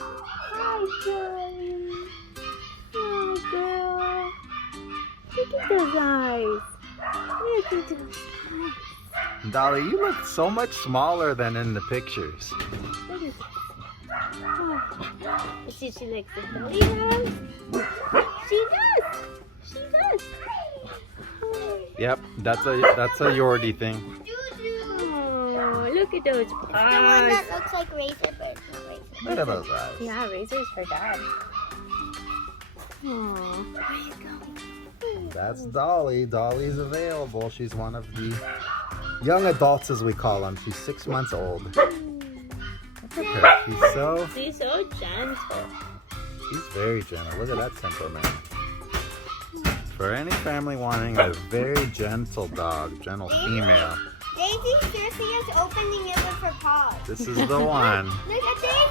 Hi, Dolly. Oh, girl. Look at those eyes. Look at those eyes. Dolly, you look so much smaller than in the pictures. Look at this. Oh. Let's see if she likes the belly rub. She does. She does. Yep, that's a Yorkie thing. Oh, look at those The one paws. that looks like Razor, but it's not Razor. Look at those eyes. Yeah, Razor's her dad. Oh, where are you going? That's Dolly. Dolly's available. She's one of the young adults, as we call them. She's 6 months old. Look at her. She's so gentle. She's very gentle. Look at that temperament. For any family wanting a very gentle dog, gentle female, Daisy seriously is opening it with her paws. this is the one. Look at Daisy.